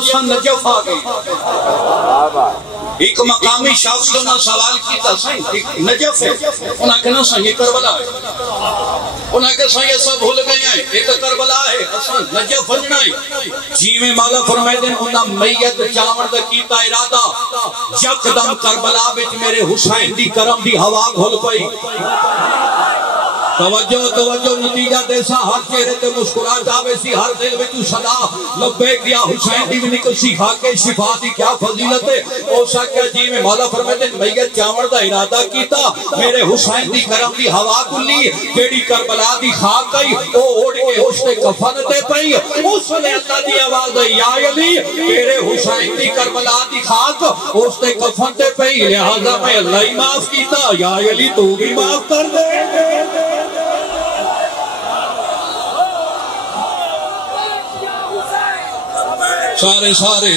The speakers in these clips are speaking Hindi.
असा नजफ आ गई। एक मकामी शख्स को ना सवाल किया सही नजफ है, उन्हें कहना सही करबला है, उन्हें कहा सही सब भूल गए हैं, एक करबला है असा नजफ वजना है। जिवें मौला फरमाते हैं उन्हें मैयत चावण दा कीता इरादा, यकदम करबला विच मेरे हुसैन दी करम दी हवा घुल पई। तवज्जो तवज्जो, नतीजा देसा हर चेहरे ते मुस्कुराहट आवे सी, हर दिल विच सदा लब्बैक या हुसैन दी निकल सिखा के शिफा दी क्या फजीलत है। ओ सके जिवें मौला फरमाते मैयत चावण दा इरादा कीता, मेरे हुसैन दी करम दी हवा खुली, जेड़ी करबला दी खाक आई ओ उड़ के उसते कफन ते पई। उसने अल्लाह दी आवाज आई, या अली तेरे हुसैन दी करबला दी खाक उसते कफन ते पई, लिहाजा मैं अल्लाह ही माफ कीता, या अली तू भी माफ कर दे। सारे सारे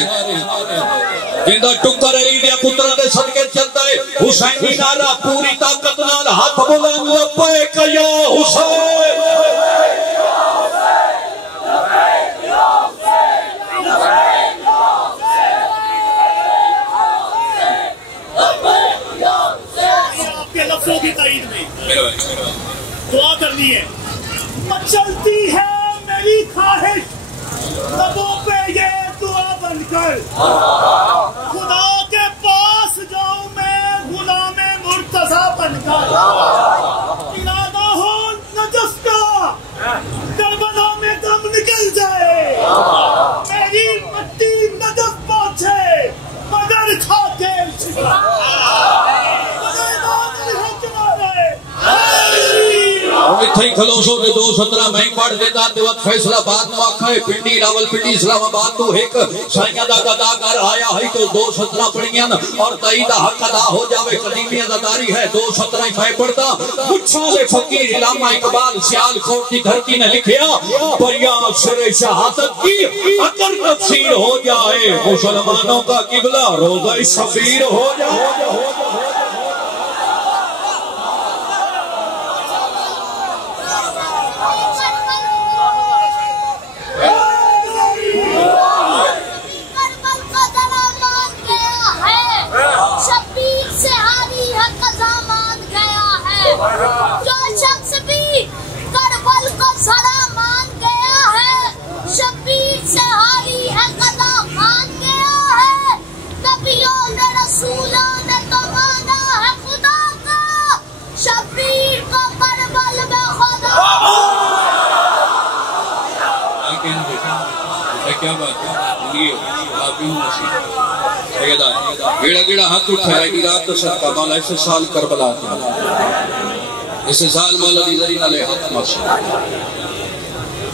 जिंदा टुकर अली दे पुत्रा दे सदके चलता है। हुसैनी नारा पूरी ताकत नाल हाथ बुलंद लब्बैक या हुसैन। आपके लफ्जों की ताईद में दुआ करनी है। मचलती है मेरी ख्वाहिश लबों पे ये दुआ बनकर, खुदा के पास जाऊं मैं गुलामे मुर्तजा बनकर। इरादा हो नजफ का करबला में दम निकल जाए, मेरी मट्टी नजफ पहुंचे मगर खा के खलोसो के 217 मैं पढ़ देता ते वक्त फैसलाबाद में आखा है पिंडी रावलपिंडी इस्लामाबाद तो एक साइया दा अदाकार आया है तो 217 पढ़ियां और तई दा हक अदा हो जावे। कदीमी अदाकारी है 217 मैं पढ़ता। मुच्छा दे फकीर इलामा इकबाल सियालकोट की धरती ने लिखिया, परिया सिरे शहादत की अगर तफसीर हो जाए, मुसलमानों का किबला रोज़ा शबीर हो जाए। जो शख्स भी करबल को सरा मान गया है, शबीर से हारी है कदा मान गया है। नबियों ने रसूलों ने तो माना है खुदा का, शबीर को करबल में खुदा। क्या बात है, गेड़ा हाथ उठाया कि रात तो सदका मौला इस साल करबला था, इस साल मौला दी जरी नाले हाथ माशा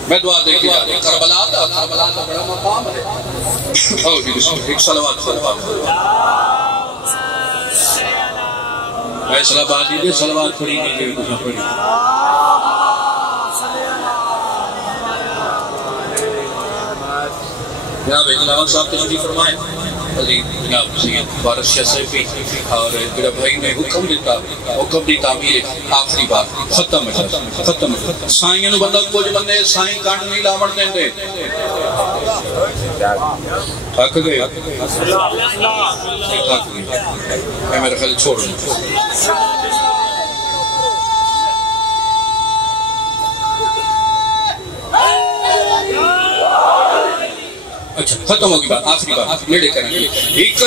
मैं दुआ दे के करबला था बड़ा मकाम है। आओ जी एक सलावत फैसलाबाद दे सलावत पढ़ी नहीं के कुछ पढ़ी। जनाब इकलावन साहब तशरीफ फरमाए, जनाब सैयद वारिस शाह सैफी और मेरा भाई ने हुक्म दिता, हुक्म दी तामीर आखिरी बार खत्म साईं नु बंदा कुछ बंदे साईं कंड नहीं लावण देंदे, थक गए मैं मेरे ख्याल छोड़ अच्छा खत्म होगी बात, आखिरी बात नेड़े करेंगे। एक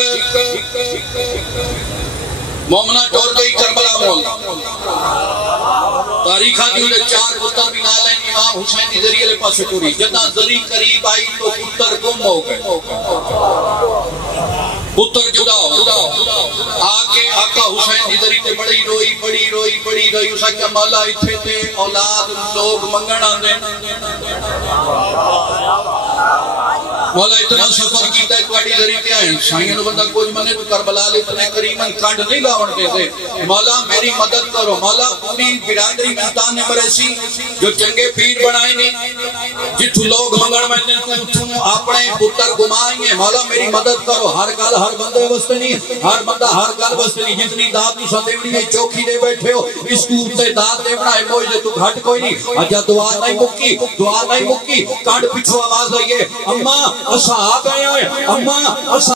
मोमना टोर गई करबला मोल तारीख आदि उन्हें 4 पुत्र भी नाल है। इमाम हुसैन की जरिए ले पास टूरी, जदा जरी करीब आई तो पुत्र गुम हो गए, पुत्र जुदा हो आके आका हुसैन की जरी ते बड़ी रोई उसा क्या मौला इथे ते औलाद लोग मंगण आंदे, मौला इतना सफर किया तुम्हारी जरी ते आए साईं नु बंदा कुछ मने तो करबला ले इतने करीबन कंड नहीं लावण देते। मौला मेरी मदद करो, मौला पूरी बिरादरी मिल्तान ने बरेसी जो चंगे पीर बनाए ने जिथु लोग मंगण में तू अपने पुत्र गुमाएंगे, मौला मेरी मदद करो। हर गल हर बंदे वास्ते नहीं, हर बंदा हर गल वास्ते नहीं। जितनी दात तू सदेवनी है चौकी दे बैठे हो, इस तू ते दात देवना है मोय जे तू घट कोई नहीं। अच्छा दुआ नहीं मुक्की कंड पिछो आवाज आई है, अम्मा असा आ गए हैं अम्मा असा